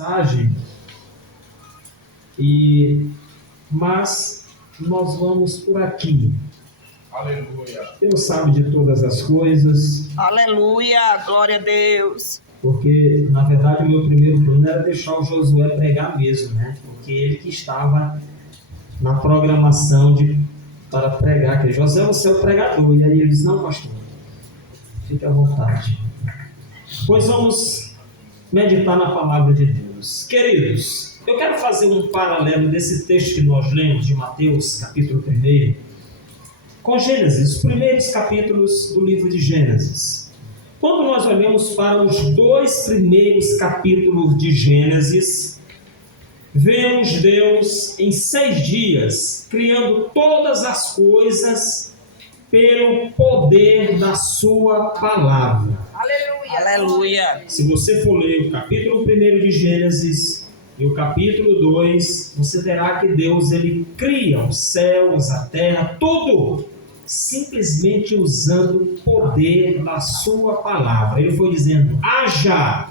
mensagem, mas nós vamos por aqui. Aleluia. Deus sabe de todas as coisas. Aleluia, glória a Deus. Porque, na verdade, o meu primeiro plano era deixar o Josué pregar mesmo, né? Porque ele que estava na programação para pregar. Que José, você é o pregador. E aí ele disse, não, pastor, fique à vontade. Pois vamos meditar na palavra de Deus. Queridos, eu quero fazer um paralelo desse texto que nós lemos de Mateus, capítulo 1, com Gênesis, os primeiros capítulos do livro de Gênesis. Quando nós olhamos para os 2 primeiros capítulos de Gênesis, vemos Deus em 6 dias, criando todas as coisas pelo poder da sua palavra. Aleluia. Aleluia. Se você for ler o capítulo 1 de Gênesis e o capítulo 2, você verá que Deus ele cria os céus, a terra, tudo, simplesmente usando o poder da sua palavra. Ele foi dizendo, haja,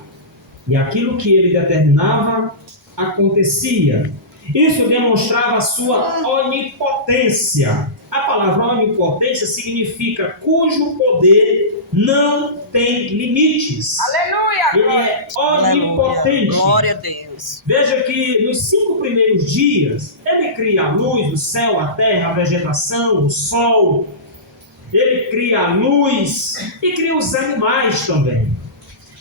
e aquilo que ele determinava, acontecia. Isso demonstrava a sua onipotência. A palavra onipotência significa cujo poder não tem limites. Aleluia. Ele é onipotente. Glória a Deus. Veja que nos 5 primeiros dias, ele cria a luz, o céu, a terra, a vegetação, o sol. Ele cria a luz e cria os animais também.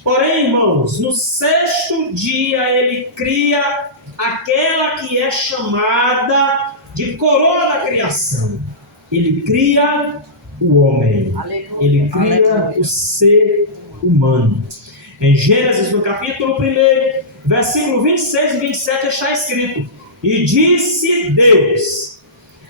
Porém, irmãos, no 6º dia ele cria aquela que é chamada de coroa da criação. Ele cria o homem. Aleluia. Ele cria Aleluia. o ser humano. Em Gênesis, no capítulo 1, versículo 26 e 27, está escrito: E disse Deus,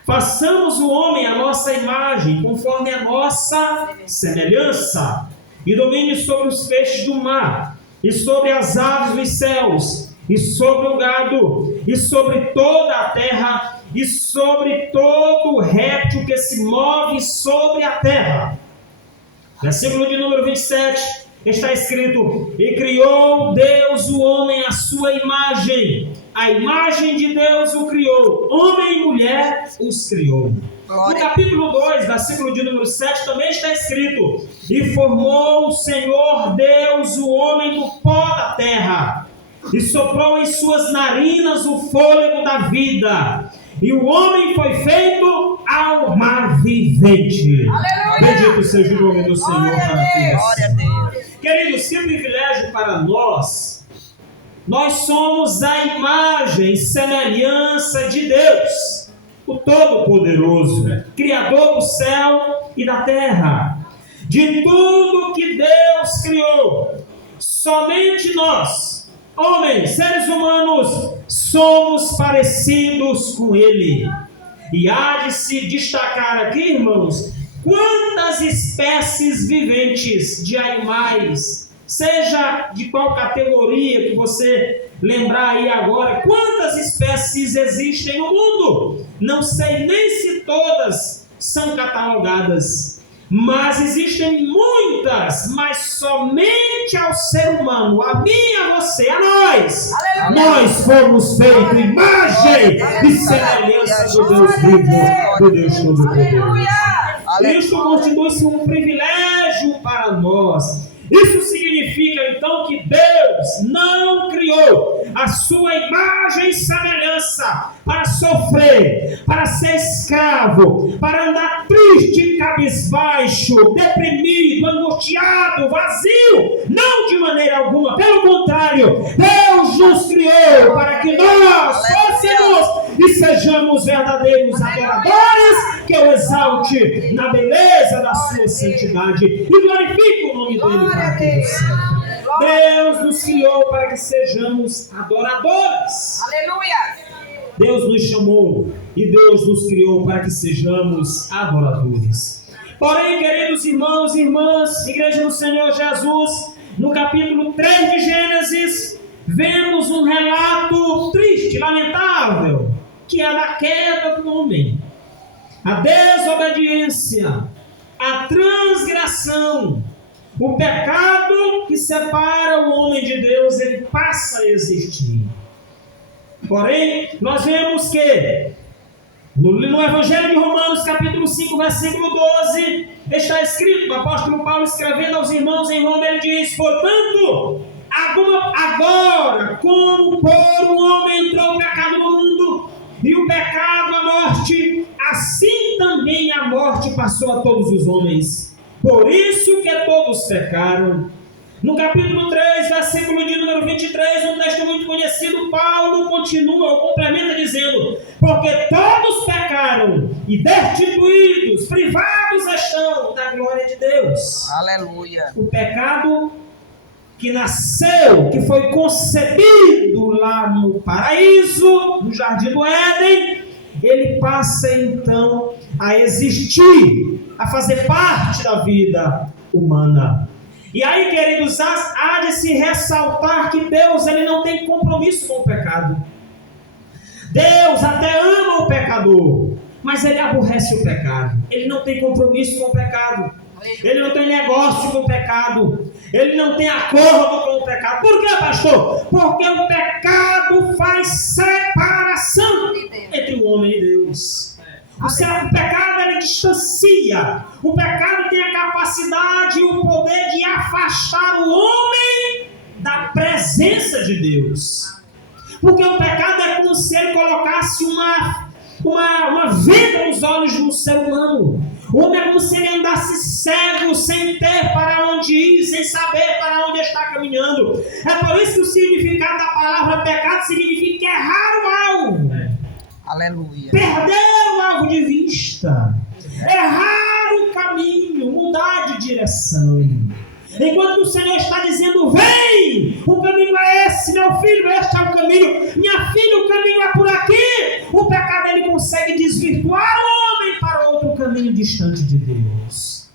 façamos o homem à nossa imagem, conforme a nossa semelhança, e domine sobre os peixes do mar, e sobre as aves dos céus, e sobre o gado, e sobre toda a terra, e sobre todo réptil que se move sobre a terra. Versículo de número 27, está escrito: E criou Deus o homem à sua imagem, a imagem de Deus o criou, homem e mulher os criou. No capítulo 2, versículo de número 7, também está escrito: E formou o Senhor Deus o homem do pó da terra, e soprou em suas narinas o fôlego da vida, e o homem foi feito alma vivente. Aleluia. Bendito seja o nome do Senhor para todos. Glória a Deus. Queridos, que privilégio para nós. Nós somos a imagem e semelhança de Deus, o Todo-Poderoso, Criador do céu e da terra. De tudo que Deus criou, somente nós, homens, seres humanos, somos parecidos com Ele. E há de se destacar aqui, irmãos, quantas espécies viventes de animais, seja de qual categoria que você lembrar aí agora, quantas espécies existem no mundo? Não sei nem se todas são catalogadas, mas existem muitas, mas somente ao ser humano, a mim e a você, a nós. Aleluia. Nós fomos feitos imagem e semelhança do Deus vivo, do Deus Todo-Poderoso. Isto constitui-se um privilégio para nós. Isso significa então que Deus não criou a sua imagem e semelhança para sofrer, para ser escravo, para andar triste, cabisbaixo, deprimido, angustiado, vazio. Não de maneira alguma, pelo contrário, Deus nos criou para que nós fôssemos e sejamos verdadeiros adoradores, que o exalte na beleza da sua santidade e glorifique o nome dele para todos. Deus nos criou para que sejamos adoradores. Aleluia. Deus nos chamou e Deus nos criou para que sejamos adoradores. Porém, queridos irmãos e irmãs, Igreja do Senhor Jesus, no capítulo 3 de Gênesis, vemos um relato triste, lamentável, que é da queda do homem, a desobediência, a transgressão o pecado que separa o homem de Deus, ele passa a existir. Porém, nós vemos que no Evangelho de Romanos, capítulo 5, versículo 12, está escrito, o apóstolo Paulo escrevendo aos irmãos em Roma, ele diz: portanto, agora, como por um homem entrou o pecado no mundo, e o pecado a morte, assim também a morte passou a todos os homens. Por isso que todos pecaram. No capítulo 3, versículo de número 23, um texto muito conhecido, Paulo continua ou complementa dizendo: porque todos pecaram e destituídos, privados estão da glória de Deus. Aleluia. O pecado que nasceu, que foi concebido lá no paraíso, no jardim do Éden, ele passa então a existir, a fazer parte da vida humana. E aí, queridos, há de se ressaltar que Deus, ele não tem compromisso com o pecado. Deus até ama o pecador, mas ele aborrece o pecado. Ele não tem compromisso com o pecado. Ele não tem negócio com o pecado. Ele não tem acordo com o pecado. Por quê, pastor? Porque o pecado faz separação entre o homem e Deus. O pecado, ele distancia. O pecado tem a capacidade e o poder de afastar o homem da presença de Deus. Porque o pecado é como se ele colocasse uma venda nos olhos de um ser humano. O homem é como se ele andasse cego, sem ter para onde ir, sem saber para onde está caminhando. É por isso que o significado da palavra pecado significa errar o alvo. Aleluia. Perder o alvo de vista. Errar o caminho, mudar de direção. Enquanto o Senhor está dizendo: vem, o caminho é esse, meu filho, este é o caminho, minha filha, o caminho é por aqui. O pecado, ele consegue desvirtuar o homem para outro caminho distante de Deus.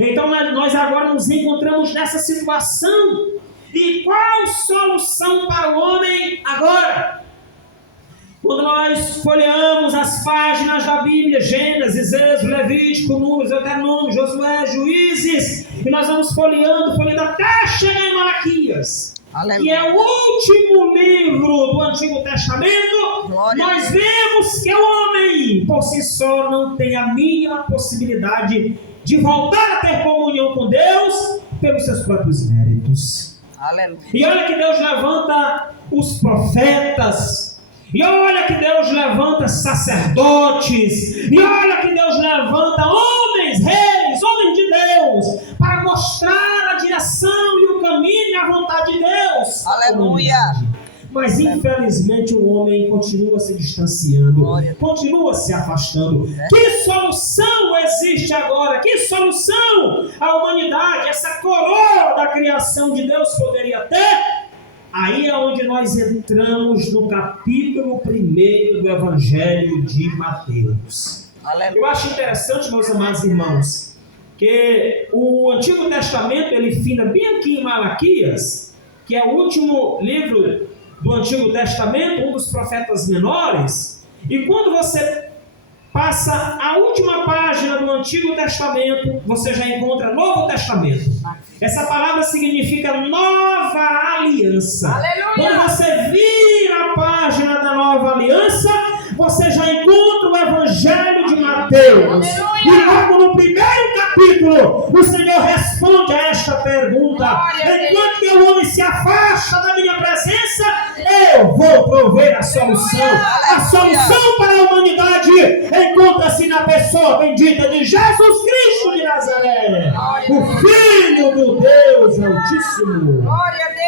Então nós agora nos encontramos nessa situação. E qual solução para o homem agora? Quando nós folheamos as páginas da Bíblia, Gênesis, Êxodo, Levítico, Números, Deuteronômio, Josué, Juízes, e nós vamos folheando até chegar em Malaquias, que é o último livro do Antigo Testamento. Nós vemos que o homem, por si só, não tem a mínima possibilidade de voltar a ter comunhão com Deus pelos seus próprios méritos. Aleluia. E olha que Deus levanta os profetas. E olha que Deus levanta sacerdotes. E olha que Deus levanta homens, reis, homens de Deus, para mostrar a direção e o caminho e a vontade de Deus. Aleluia. Mas infelizmente o homem continua se distanciando, Glória. continua se afastando. Que solução existe agora? Que solução a humanidade, essa coroa da criação de Deus poderia ter? Aí é onde nós entramos no capítulo 1 do Evangelho de Mateus. Aleluia. Eu acho interessante, meus amados irmãos, que o Antigo Testamento, ele finda bem aqui em Malaquias, que é o último livro do Antigo Testamento, um dos profetas menores. E quando você passa a última página do Antigo Testamento, você já encontra Novo Testamento. Essa palavra significa nova aliança. Aleluia. Quando você vira a página da nova aliança, você já encontra o Evangelho de Mateus. Aleluia. E logo no primeiro capítulo, o Senhor responde a esta pergunta: enquanto que o homem se afasta da minha presença, eu vou prover a solução. A solução para a humanidade encontra-se na pessoa bendita de Jesus Cristo de Nazaré, o Filho do Deus Altíssimo. Glória a Deus.